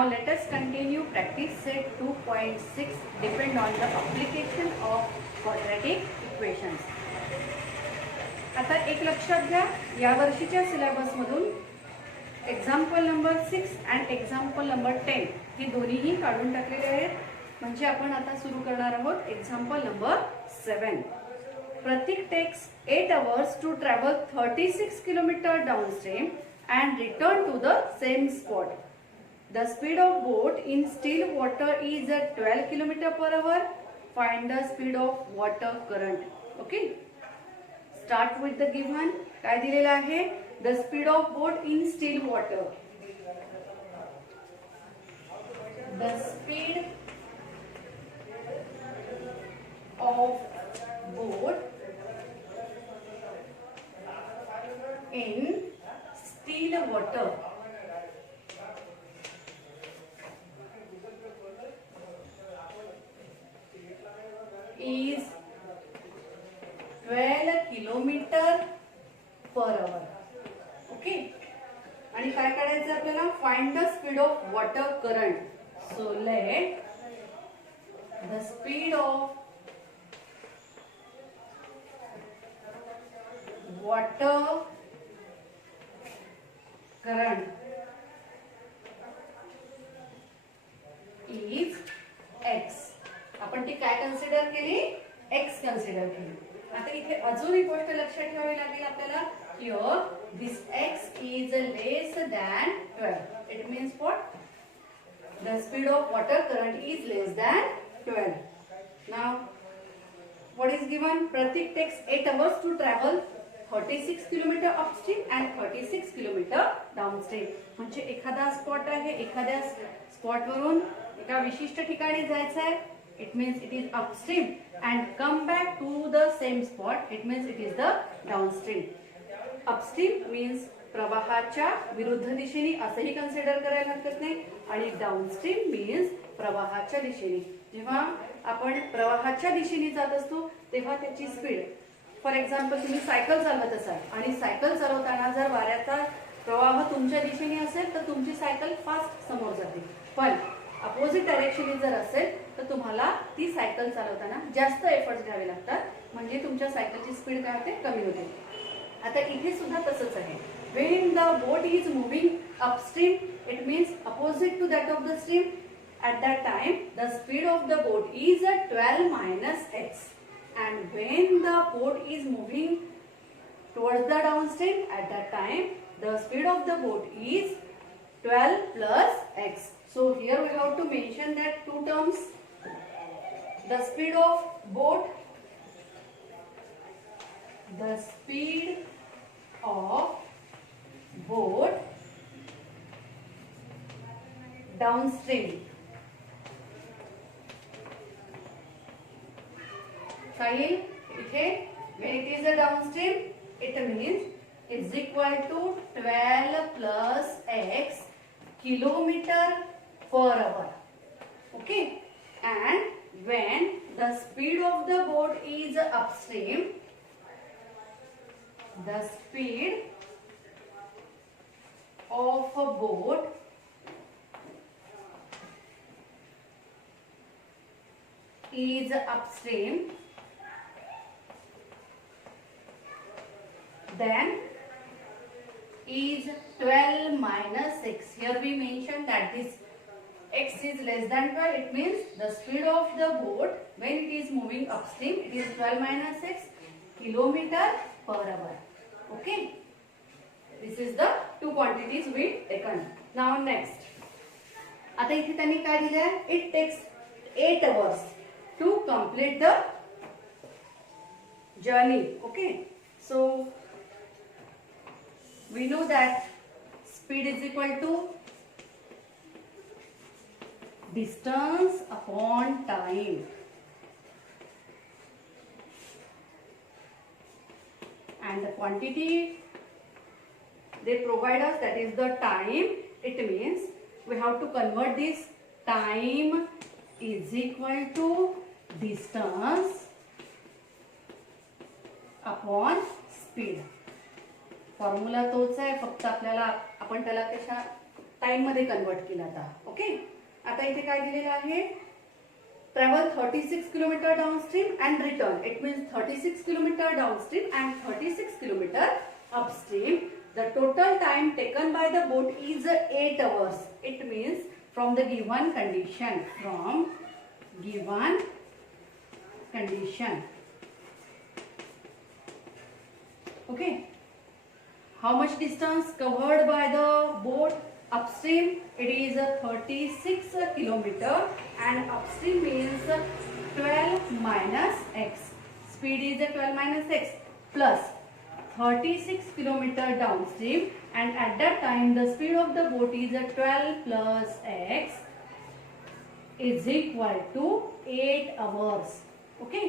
Now let us continue practice set 2.6 depend on the application of quadratic equations. आता एक लक्षात घ्या, या वर्षीच्या सिलेबस मधून एक्झाम्पल नंबर 6 आणि एक्झाम्पल नंबर 10 हे दोन्हीही काढून टाकलेले आहेत. म्हणजे आपण आता सुरू करणार आहोत example number 7. Pratik takes 8 hours to travel 36 km downstream and return to the same spot. The speed of boat in still water is at 12 km/h. Find the speed of water current. Okay. Start with the given. काय दिलेलं आहे? The speed of boat in still water. The speed of boat in still water is 12 km/h. Okay. आणि काय करायचं आपल्याला? Find the speed of water current. So let the speed of water current is x. आपण ती काय consider केली? x consider केली. आता इथे अजून एक गोष्ट लक्षात ठेवावी लागेल आपल्याला. Here this x is less than 12. It means what? The speed of water current is less than 12. Now what is given? Pratik takes 8 hours to travel 36 km upstream and 36 km downstream. म्हणजे एखादा स्पॉट आहे, एखाद्या spot वरून एका विशिष्ट ठिकाणी जायचं आहे. It means it is upstream and come back to the same spot. It means it is the downstream. Upstream means प्रवाहाच्या विरुद्ध दिशेने असंही कन्सिडर करायला हरकत नाही. आणि डाउनस्ट्रीम मीन्स प्रवाहाच्या दिशेने. जेव्हा आपण प्रवाहाच्या दिशेने जात असतो तेव्हा त्याची स्पीड, फॉर एक्झाम्पल तुम्ही सायकल चालवत असाल आणि सायकल चालवताना जर वाऱ्याचा प्रवाह तुमच्या दिशेने असेल तर तुमची सायकल फास्ट समोर जाते. पण अपोजिट डायरेक्शनने जर असेल तर तुम्हाला ती सायकल चालवताना जास्त एफर्ट्स घ्यावे लागतात. म्हणजे तुमच्या सायकलची स्पीड काय होते? कमी होते. आता इथे सुद्धा तसंच आहे. When the boat is moving upstream it means opposite to that of the stream. At that time the speed of the boat is 12 - x. And when the boat is moving towards the downstream, at that time the speed of the boat is 12 plus x. So here we have to mention that two terms. The speed of boat, the speed of boat downstream. Fine. Okay. When it is a downstream, it means is equal to 12 plus x km/h. Okay. And when the speed of the boat is upstream, the speed of a boat is upstream, then is 12 - x. Here we mentioned that this x is less than 12. It means the speed of the boat when it is moving upstream, it is 12 - x km/h. Okay. This is the two quantities we taken. Now next. आता इथे त्यांनी काय दिले आहे? It takes 8 hours to complete the journey. Okay. So we know that speed is equal to distance upon time. And the quantity they provide us, that is the time. It means we have to convert this time is equal to distance upon speed. Formula तोच आहे, फक्त आपल्याला आपण त्याला कशा time मध्ये convert केला आता. ओके. ओके. आता इथे काय दिलेलं आहे, travel 36 kilometer downstream and return. It means 36 kilometer downstream and 36 kilometer upstream. The total time taken by the boat is 8 hours. It means from the given condition. From given condition. Okay. How much distance covered by the boat? Upstream it is 36 kilometer and upstream means 12 minus x. Speed is 12 minus x plus 36 kilometer downstream, and at that time the speed of the boat is 12 plus x is equal to 8 hours. Okay.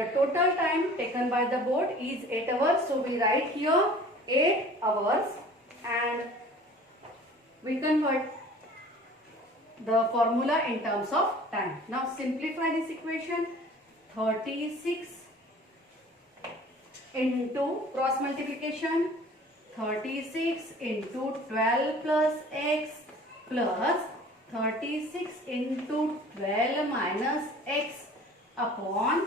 The total time taken by the boat is 8 hours. So we write here 8 hours and we convert the formula in terms of time. Now simplify this equation. 36 into cross multiplication, 36 into 12 plus x plus 36 into 12 minus x upon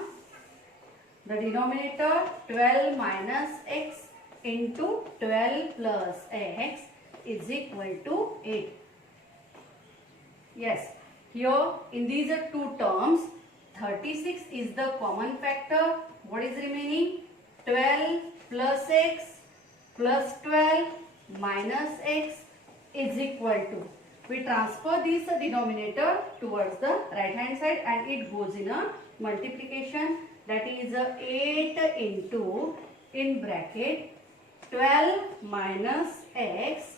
the denominator 12 minus x into 12 plus x is equal to 8. Yes, here in these are two terms. 36 is the common factor. What is remaining? 12 plus x plus 12 minus x is equal to. We transfer this denominator towards the right hand side and it goes in a multiplication. That is 8 into in bracket 12 minus x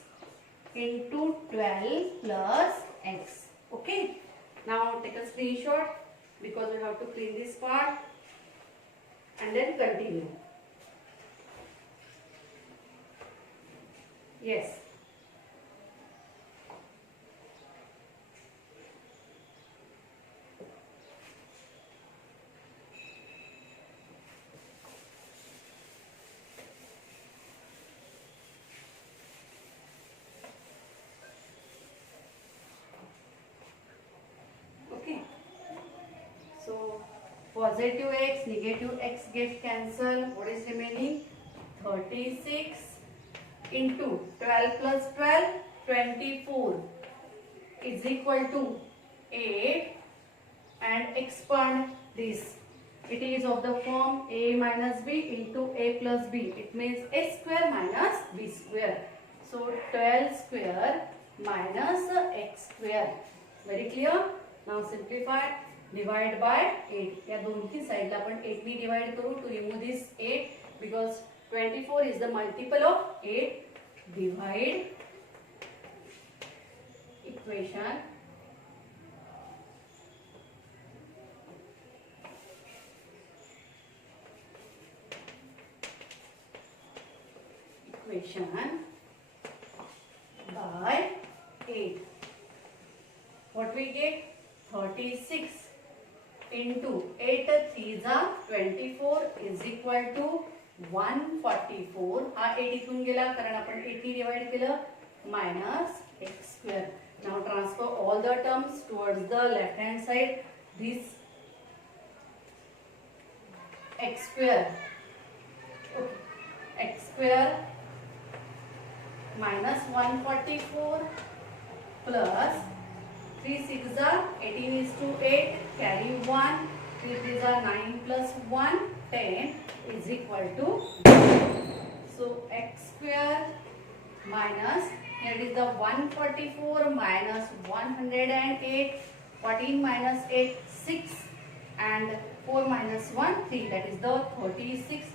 into 12 plus x. Okay. Now take a screenshot because we have to clean this part and then continue. Yes. So positive x, negative x get cancelled. What is remaining? 36 into 12 plus 12, 24 is equal to 8, and expand this. It is of the form a minus b into a plus b. It means a square minus b square. So 12 square minus x square. Very clear? Now simplify. Divide by 8. या दोन्ही साइडला आपण 8 ने divide करू to remove this 8 because 24 is the multiple of 8. Divide equation by 8. What we get? 36 into 8 3s are 24 is equal to 144. हा 8 इथून गेला कारण आपण 8 ने डिवाइड केलं minus x square. Now transfer all the terms towards the left hand side. This x square, okay, x square minus 144 plus 3 6 are 18 is to 8, carry 1, 3 3s are 9 plus 1, 10 is equal to 0. So x square minus, here is the 144 minus 108, 14 minus 8 6 and 4 minus 1 3, that is the 36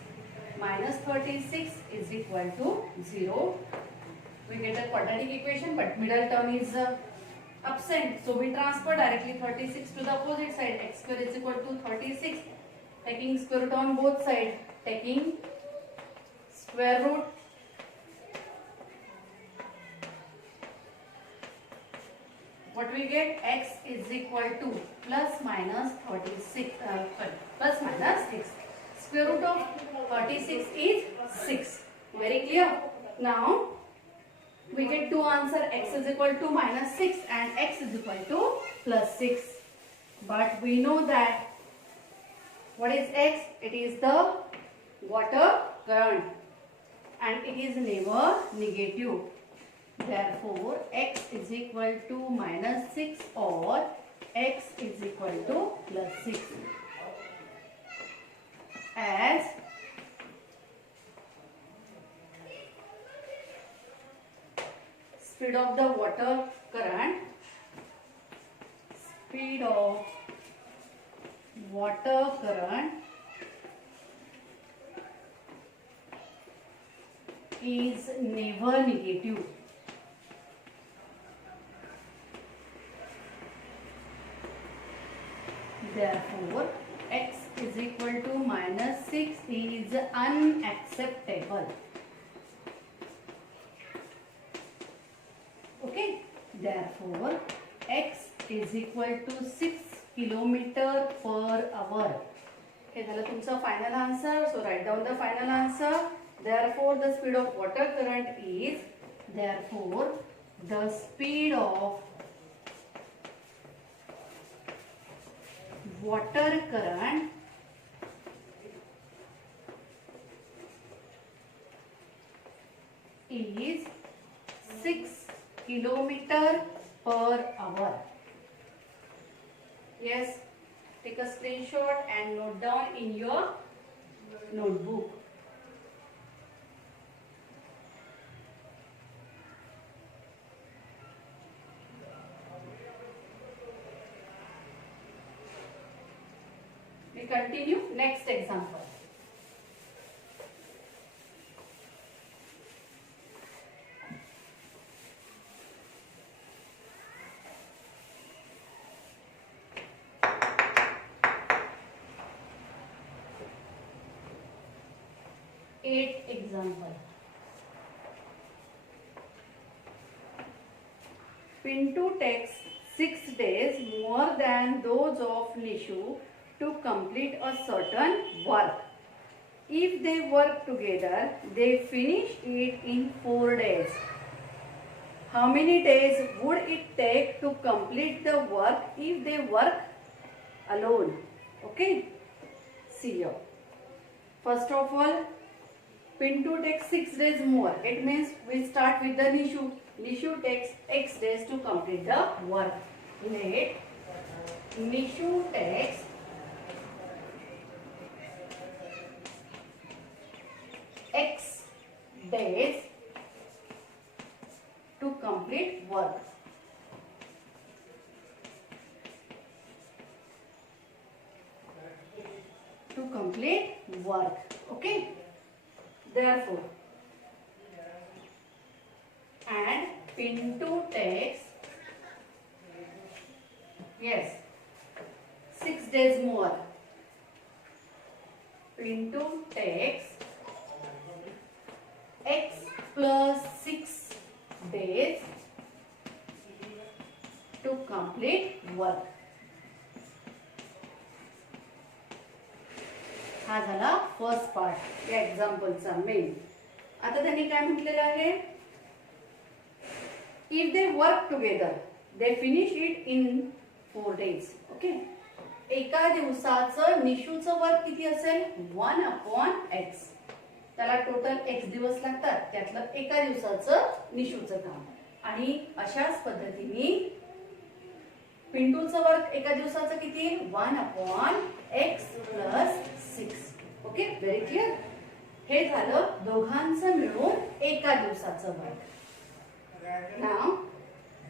minus 36 is equal to 0. We get a quadratic equation but middle term is absent, so we transfer directly 36 to the opposite side. X square is equal to 36, taking square root on both sides, taking square root what we get, x is equal to plus minus 36 plus minus 6. Square root of 36 is 6. Very clear? Now We get two answer, x is equal to -6 and x is equal to +6. But we know that what is x? It is the water current and it is never negative. Therefore, x is equal to -6 or x is equal to +6. As speed of the water current, speed of water current is never negative. Therefore, x is equal to -6 is unacceptable. Okay, therefore x is equal to 6 kilometer per hour. हे झालं तुमचं final answer. So write down the final answer. Therefore, the speed of water current is, therefore, the speed of water current is 6 kilometer per hour. Yes, take a screenshot and note down in your notebook. We continue. Next example. Eighth example. Pintu takes 6 days more than those of Nishu to complete a certain work. If they work together, they finish it in 4 days. How many days would it take to complete the work if they work alone? Okay, see here. First of all, Pintu takes 6 days more. It means we start with the Nishu. Nishu takes x days to complete the work. Let Nishu takes x days to complete work. To complete work. Okay. Therefore, and Pintu takes, yes, 6 days more. Pintu takes x plus 6 days to complete work. हा झाला first part या एक्झाम्पलचा main. आता त्यांनी काय म्हटलेलं आहे, if they work together they finish it in 4 days. Okay, एका दिवसाचं निशूचं वर्क किती असेल 1/x. त्याला टोटल x दिवस लागतात, त्यातलं एका दिवसाचं निशूचं काम. आणि अशाच पद्धतीने पिंटूचं वर्क एका दिवसाचं किती 1/x plus 6. Okay, very clear. हे झालं दोघांचं मिळून एका दिवसाचं work. Now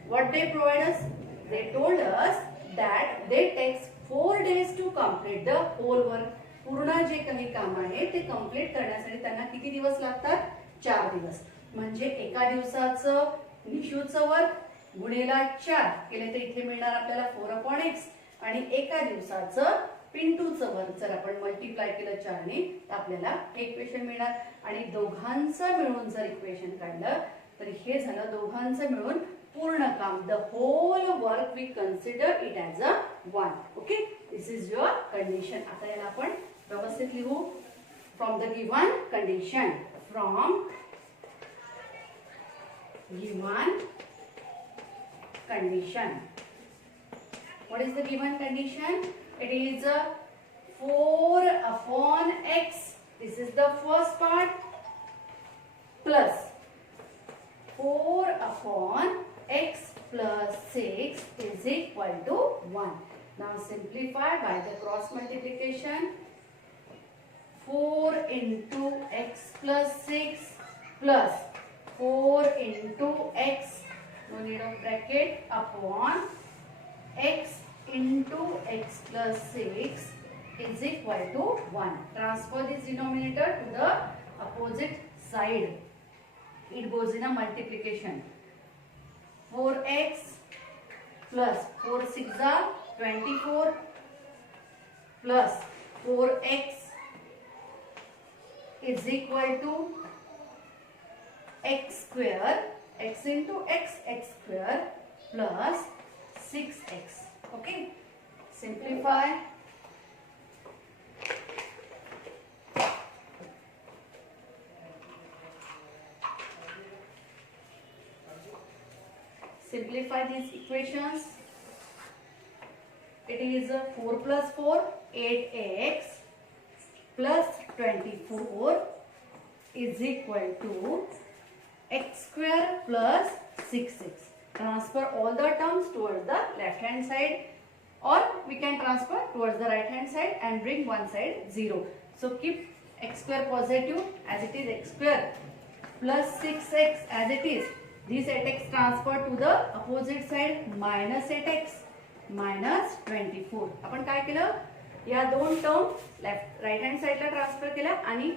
what they provide us, they told us that they takes 4 days to complete the whole work. पूर्ण जे काही काम आहे ते कंप्लीट करण्यासाठी त्यांना किती दिवस लागतात 4 दिवस. म्हणजे एका दिवसाचं निशूचं वर्क गुणिला 4 केले तर इथे मिळणार आपल्याला 4/x. आणि एका दिवसाचं पिंटूचं वर्क जर आपण मल्टिप्लाय केलं 4 ने तर आपल्याला हे इक्वेशन मिळणार. आणि दोघांचं मिळून जर इक्वेशन काढलं तर हे झालं दोघांचं मिळून पूर्ण काम. The whole work we consider it as a 1. Okay, this is your condition. आता याला आपण व्यवस्थित लिहू. From the given condition, from given condition. What is the given condition? It is 4 upon x. This is the first part, plus 4 upon x plus 6 is equal to 1. Now simplify by the cross multiplication. 4 into x plus 6 plus 4 into x, no need of bracket, upon x into x plus 6 is equal to 1. Transfer this denominator to the opposite side. It goes in a multiplication. 4x plus 4 6 are 24 plus 4x is equal to x square, x into x, x square plus 6x. Okay, simplify. Simplify these equations. It is 4 plus 4, 8x plus 24 is equal to x square plus 6x. Transfer all the terms towards the left hand side, or we can transfer towards the right hand side and bring one side 0. So keep x square positive as it is, x square plus 6x as it is. This 8x transfer to the opposite side, minus 8x minus 24. आपण काय केलं, या दोन term left right hand साइडला transfer केल्या आणि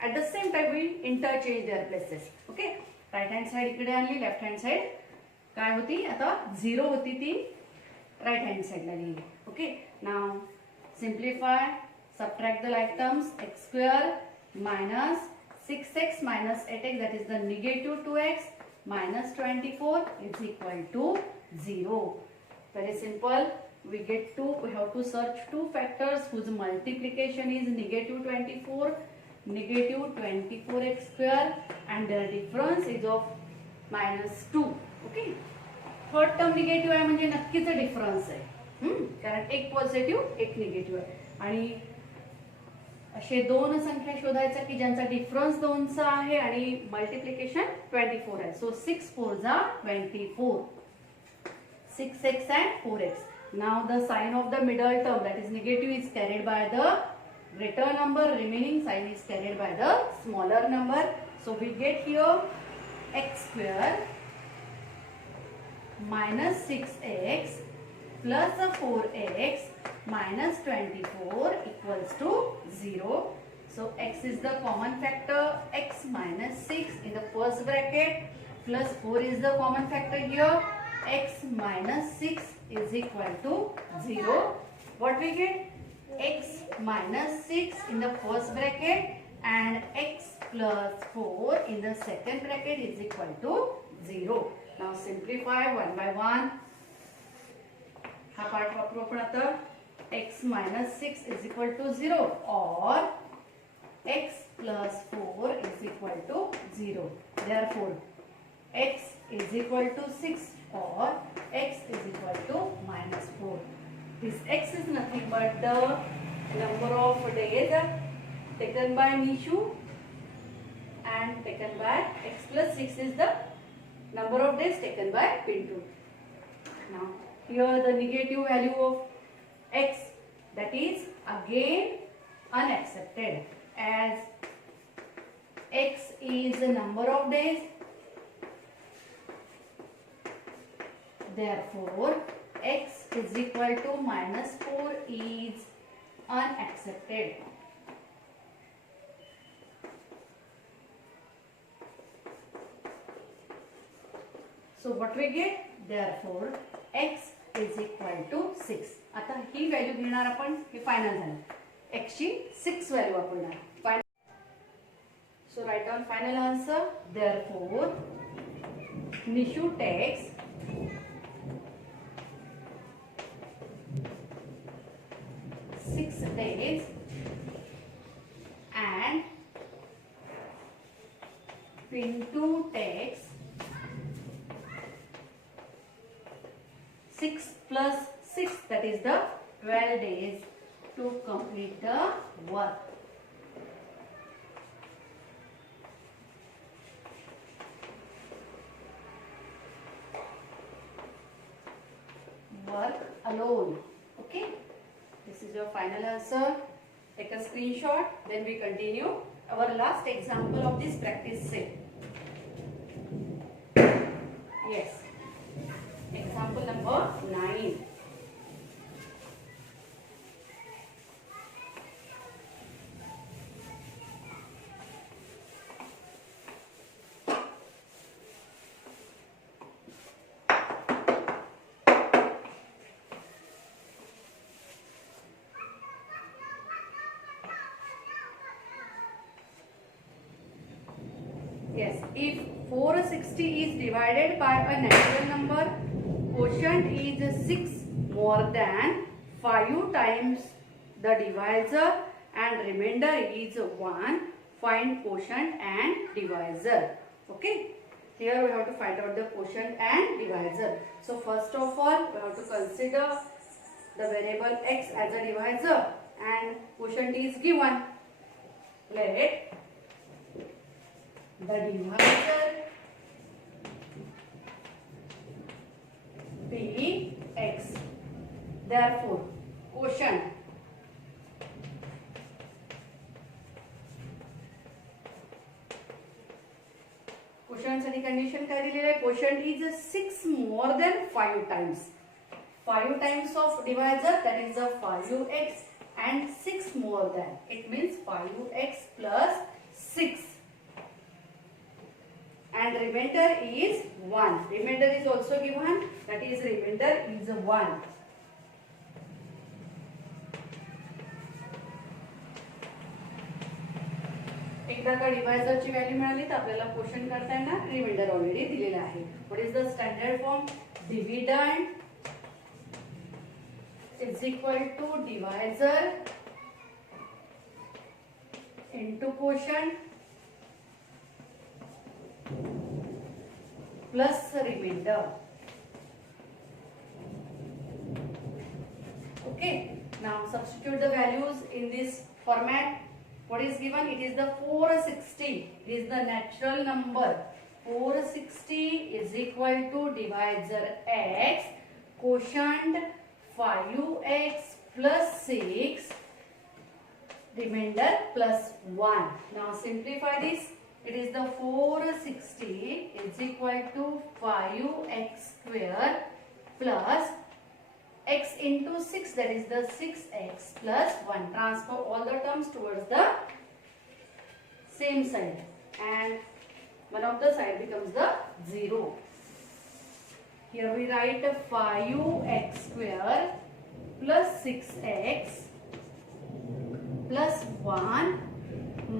at the same time we interchange their places. Okay, right hand side इकडे आणली, लेफ्ट हँड साइड काय होती, आता 0 होती ती राइट हँड साइडला लिहिली. Okay, now simplify, subtract the like terms. X square minus 6x minus 8x, that is the negative 2x minus 24 is equal to 0. Very simple. We get 2. We have to search two factors whose multiplication is negative 24, negative 24x square, and their difference is of minus 2. Okay. Third term negative आहे म्हणजे नक्कीच difference आहे, कारण एक positive एक negative आहे. आणि असे दोन संख्या शोधायच्या की ज्यांचा डिफरन्स 2चा आहे आणि मल्टिप्लिकेशन 24 आहे. सो 6 4 जा 24, 6x and 4x. Now the sign of the middle term, that is negative, is carried by the greater number, remaining sign is carried by the smaller number. So we get here x square minus 6x plus 4x minus 24 equals to 0. So x is the common factor, x minus 6 in the first bracket plus 4 is the common factor here, x minus 6 is equal to 0. What we get? X minus 6 in the first bracket and x plus 4 in the second bracket is equal to 0. Now simplify one by one. हा part वापरू आपण आता. x minus 6 is equal to 0 or x plus 4 is equal to 0. Therefore, x is equal to 6 or x is equal to minus 4. This x is nothing but the number of days taken by Nishu and taken by x plus 6 is the number of days taken by Pintu. Now here the negative value of x, that is again unaccepted, as x is the number of days. Therefore x is equal to minus 4 is unaccepted. So what we get? Therefore x is equal to 6. आता ही value घेणार आपण, हे final झालं. x ची 6 value वापरणार. So write down final answer. Therefore Nishu takes 6 days and Pintu takes 6 plus 6, that is the 12 days to complete the work. Work alone. Okay, this is your final answer. Take a screenshot, then we continue our last example of this practice set. Yes, example number 9. Yes, if 460 is divided by a natural number, quotient is 6 more than 5 times the divisor and remainder is 1, find quotient and divisor. Okay, here we have to find out the quotient and divisor. So first of all, we have to consider the variable x as a divisor and quotient is given. Let the divisor be x. Therefore, quotient साठी condition काय दिलेलं आहे? Quotient is 6 more than 5 times. 5 times of divisor, that is the 5x, and 6 more than, it means 5x plus 6. And remainder is 1. Remainder is also given, that is remainder is 1. एकदा का डिवायझरची value मिळाली तर आपल्याला quotient करताना reminder already दिलेला आहे. What is the standard form? Dividend is equal to divisor into quotient plus reminder. Okay, now substitute the values in this format. What is given? It is the 460. It is the natural number. 460 is equal to divisor x, quotient 5x plus 6, remainder plus 1. Now simplify this. It is the 460 is equal to 5x square plus x into 6, that is the 6x plus 1. Transfer all the terms towards the same side and one of the side becomes the 0. Here we write 5x square plus 6x plus 1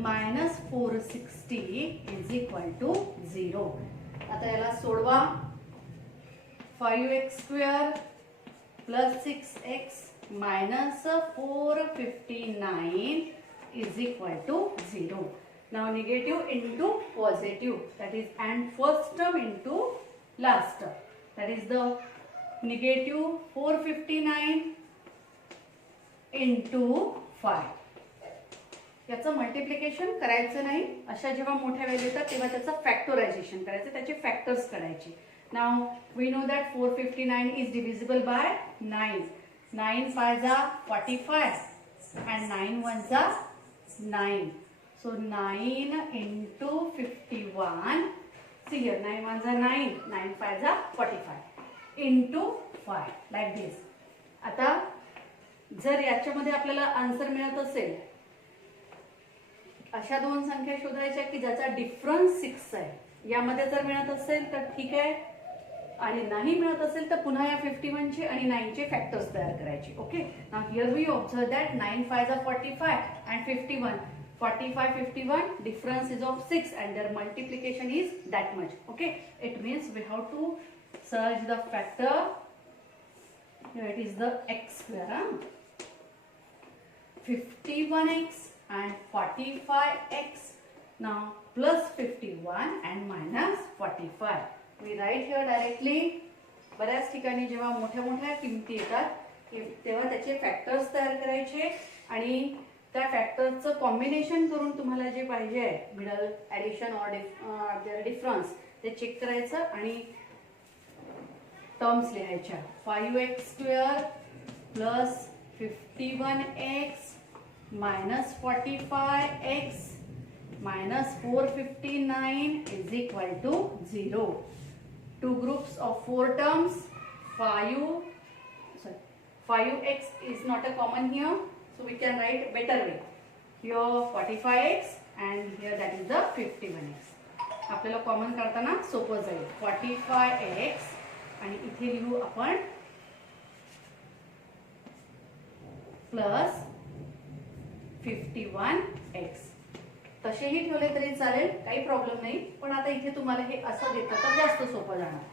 minus 460 is equal to 0. आता याला सोडवा. 5x square plus 6x minus 459 is equal to 0. Now negative into positive, that is, and first term into last term, that is the negative 459 into 5. याचं multiplication करायचं नाही. अशा जेव्हा मोठ्या value येतात तेव्हा त्याचं फॅक्टरायझेशन करायचं, त्याचे फॅक्टर्स काढायचे. Now we know that 459 is divisible by 9. 9 5s are 45 and 9 1s are 9. So 9 into 51. See here, 9 1s are 9, 9 5s are 45 into 5, like this. आता जर याच्यामध्ये आपल्याला आन्सर मिळत असेल, अशा दोन संख्या शोधायच्या की ज्याचा डिफरन्स 6 आहे. यामध्ये जर मिळत असेल तर ठीक आहे, आणि नाही मिळत असेल तर पुन्हा या 51 चे आणि 9 चे फॅक्टर्स तयार करायचे. Okay, now here we observe that 9 5s are 45 and 51. 45 51 difference is of 6 and their multiplication is that much. Okay, it means we have to search the factor. Here it is the x square. 51x and 45x. Now plus 51 and minus 45. We write here directly बऱ्याच ठिकाणी जेव्हा मोठ्या मोठ्या किमती येतात तेव्हा त्याचे factors तयार करायचे आणि त्या फॅक्टरचं कॉम्बिनेशन करून तुम्हाला जे पाहिजे आहे मिडल ॲडिशन ऑर डिफरन्स ते चेक करायचं आणि टर्म्स लिहायच्या. 5x² plus 51x minus 45x minus 459 is equal to 0. Two groups of 4 terms. 5x is not a common here, so we can write better way. Here 45x and here that is the 51x. आपल्याला common करताना सोपं जाईल. 45x आणि इथे लिहू आपण plus 51x. तसेही ठेवले तरी चालेल, काही प्रॉब्लेम नाही, पण आता इथे तुम्हाला हे असं देतं तर जास्त सोपं जाणार.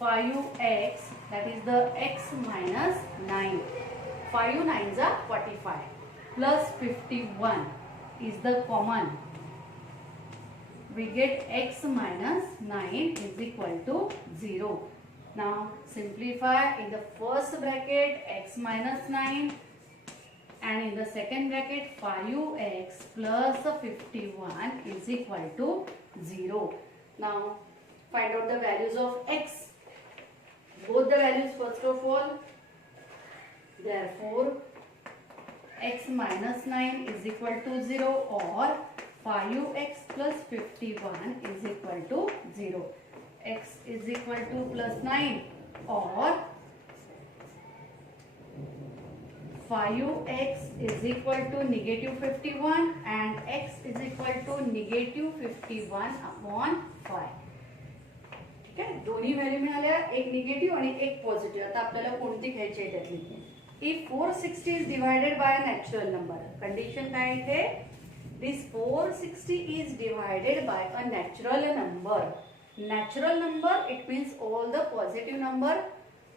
5x that is the x minus 9. 5 9s are 45 plus 51 is the common. We get x minus 9 is equal to 0. Now simplify in the first bracket x minus 9 and in the second bracket 5x plus 51 is equal to 0. Now find out the values of x. Both the values first of all. Therefore x minus 9 is equal to 0 or 5x plus 51 is equal to 0. X is equal to plus 9 or 5x is equal to negative 51 and x is equal to negative 51 upon 5. ठीक आहे, दोन्ही value मिळाल्या, एक negative आणि एक positive. आता आपल्याला कोणती घ्यायची आहे त्यातली. If 460 is divided by a natural number, condition काय इथे? This 460 is divided by a natural number. Natural number it means all the positive number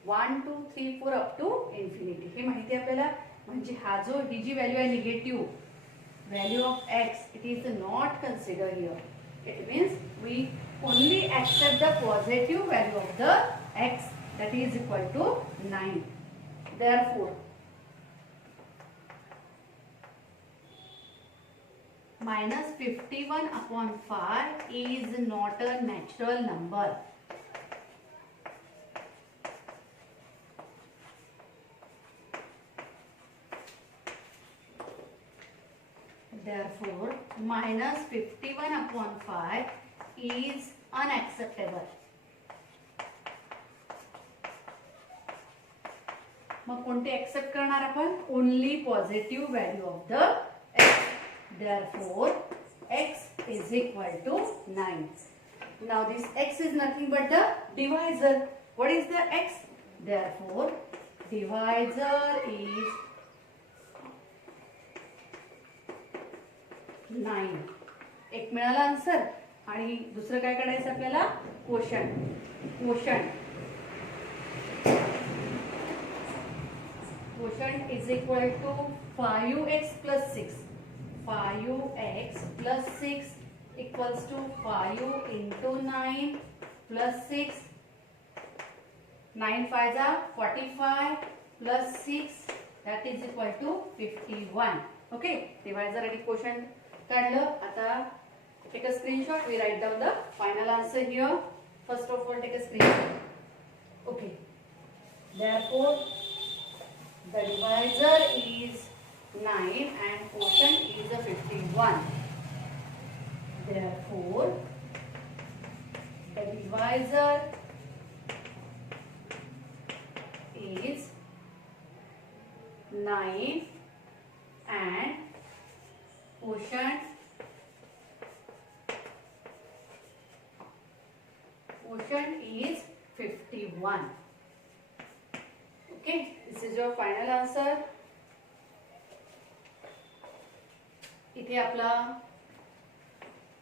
1 2 3 4 up to infinity. हे माहिती आहे आपल्याला. म्हणजे हा जो ही जी व्हॅल्यू आहे negative value of x, it is not consider here. It means we only accept the positive value of the x, that is equal to 9. Therefore minus 51 upon 5 is not a natural number. Therefore minus 51 upon 5 is unacceptable. मग कोणते accept करणार आपण? Only positive value of the x. Therefore x is equal to 9. Now this x is nothing but the divisor. What is the x? Therefore divisor is 9. एक मिळाला answer. आणि दुसरं काय काढायचं आपल्याला? Quotient is equal to 5x plus 6. 5x plus 6 equals to 5 into 9 plus 6. 9 5s are 45 plus 6 that is equal to 51. Okay, divisor आणि quotient काढलं. आता take a screenshot. We write down the final answer here. First of all, take a screenshot. Okay. Therefore, the divisor is 9 and quotient is a 51. Therefore, the divisor is 9 and quotient is 51. Okay, this is your final answer. इथे आपला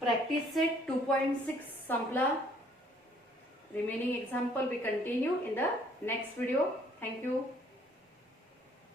practice set 2.6 संपला. Remaining example we continue in the next video. Thank you.